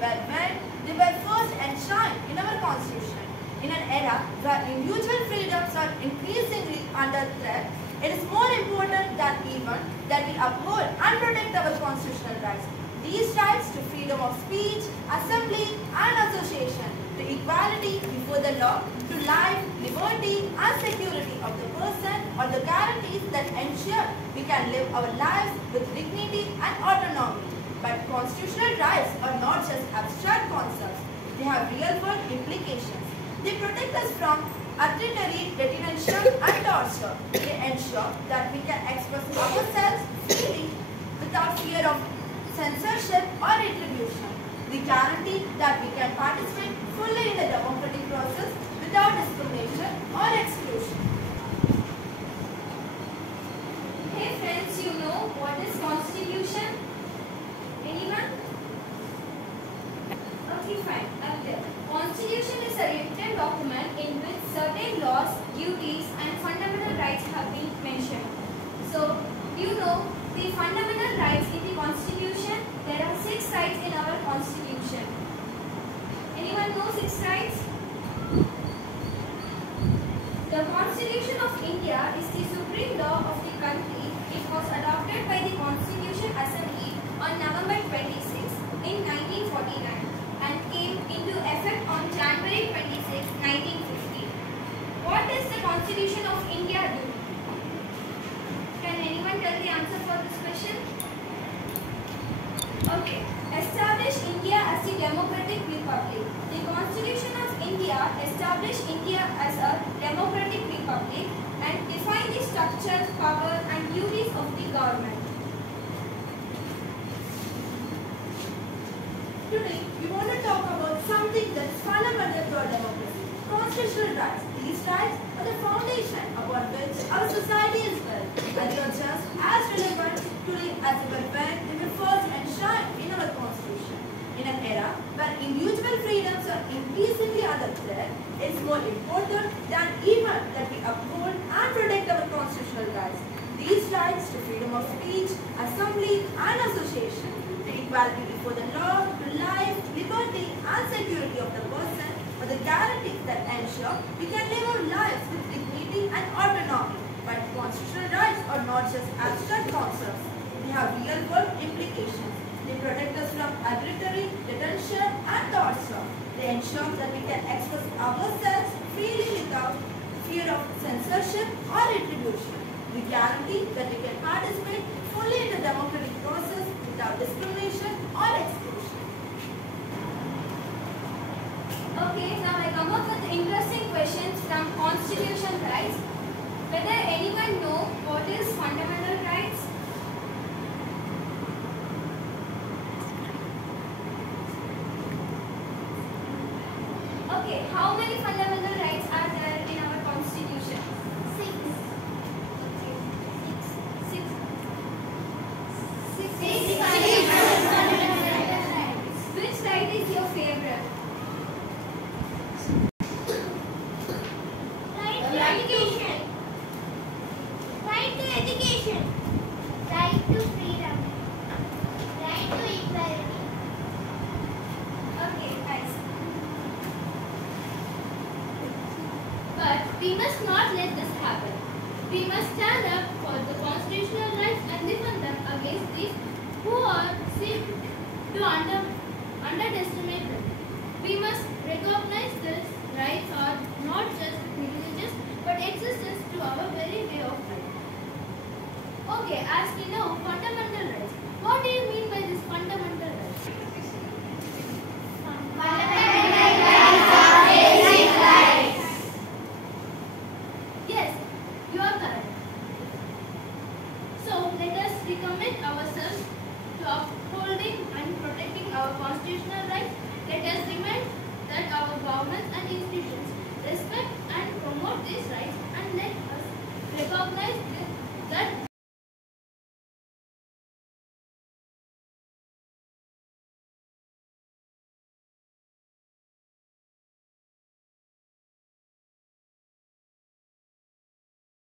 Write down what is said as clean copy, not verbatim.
were when they were first enshrined in our Constitution. In an era where individual freedoms are increasingly under threat, it is more important than even that we uphold and protect our constitutional rights. These rights to freedom of speech, assembly and association, to equality before the law, to life, liberty and security of the person are the guarantees that ensure we can live our lives with dignity and autonomy. But constitutional rights are not just abstract concepts, they have real-world implications. They protect us from arbitrary detention and torture. They ensure that we can express ourselves freely without fear of censorship or retribution. They guarantee that we can participate fully in the democratic process without discrimination or exclusion. Hey friends, you know what is Constitution? Anyone? Okay, fine. Up there. Constitution is a written document in which certain laws, duties and fundamental rights have been mentioned. So, you know the fundamental rights in the Constitution? There are 6 rights in our Constitution. Anyone know 6 rights? The Constitution of India is the supreme law of the country. It was adopted by the Constitution Assembly on November 26 in 1949 and came into effect on January 26, 1950. What does the Constitution of India do? Can anyone tell the answer for this question? Okay. Establish India as a democratic republic. The Constitution of India established India as a democratic republic and defined the structure, power and duties of the government. Today, we want to talk about something that is fundamental to our democracy, constitutional rights. These rights are the foundation upon which our society is built, and they are just as relevant today as they were when they were first enshrined in our Constitution. In an era where individual freedoms are increasingly under threat, it is more important than even that we uphold and protect our constitutional rights. These rights to freedom of speech, assembly and association, to equality before the law, to life, liberty and security of the person are the guarantees that ensure we can live our lives with dignity and autonomy. But constitutional rights are not just abstract concepts. They have real-world implications. They protect us from arbitrary detention and torture. They ensure that we can express ourselves freely without fear of censorship or retribution. They guarantee that we can participate fully in the democratic process without discrimination or exclusion. Okay, now I come up with interesting questions from Constitution rights. Whether anyone know what is fundamental rights? Okay, how many fundamental rights are there in our Constitution? 6. 6 Which right is your favorite? Right to education. Right to education. Right to freedom. Right to equality. Okay, nice. But we must not let this happen. We must stand up for the constitutional rights and defend them against these who are seek to underestimate them. We must recognize these rights are not just privileges but existence to our very way of life. Okay, as we know, fundamental rights. What do you mean by these fundamental rights?